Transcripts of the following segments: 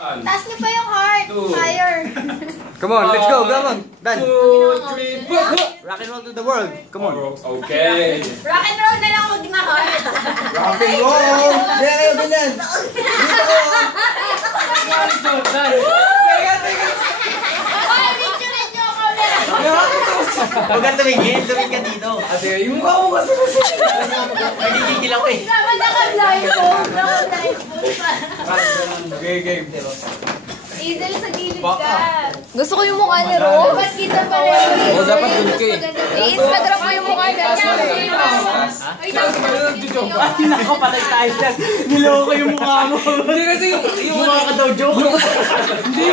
Taas niyo pa yung heart. Fire. Come on, let's go. Come on. Done. 2, 3, go! Rock and roll to the world. Come on. Okay. Rock and roll na lang, huwag na heart. Rock and roll. Yeah, ganyan. Ay, picture niyo ako. Huwag ka tumingin. Tumingin ka dito. Ate, yung mukha mo kasi Nagigigil ako eh. Dapat naka-blindfold. game. Hazel, sa gilid ka. Gusto ko yung mukha ni Ro. Dapat kita pa rin. O, dapat good ka eh. I-Instagram ko yung mukha niya. Ay, nako, patay tayo dyan. Niloko yung mukha mo. Hindi kasi yung Mukha ka daw joke. Hindi.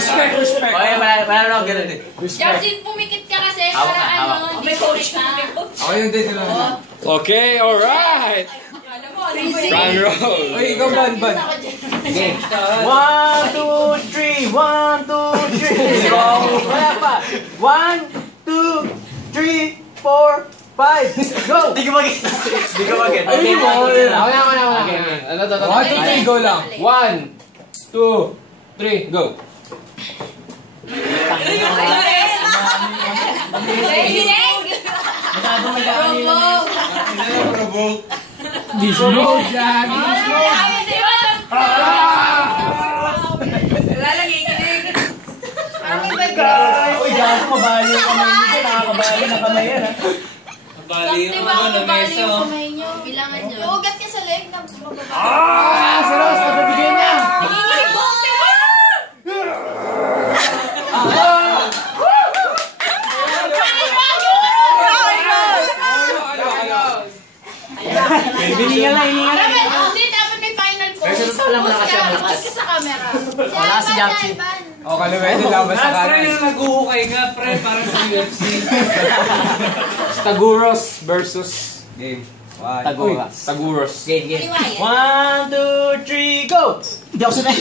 Respect. Okay, wala lang ganun eh. Justin, pumikit ka kasi para ano, hindi ko ka. Ako yung dito lang. Okay, alright. Alam mo, easy. Run roll. Uy, ikaw ban. Okay. 1, 2, 3. 1, 2, 3. Wala pa. 1, 2, 3, 4, 5. Go! Di ko mag-get. Ayun mo. Ako na. Ano to? 1, 2, 3, go lang. 1, 2, 3, go. Dismo dyan. Uy, gago, mabali yung kamay nito. Nakakabali na kamay yan, ha? Bali yung kamay nyo. Bilangan nyo. Ugat ka sa leg na mababa. Saros, nabibigyan niya. Hininga lang. Hindi, dapat may final pose. Pero sa lang kasi ang malakas. Focus ka sa camera. Wala si Japsi. O, kaluwede lang ba sa kanan? Pre, yung nag-uhukay nga, pre, parang sa UFC. Taguros versus game. Taguros. Game. 1, 2, 3, go! Hindi ako sanay.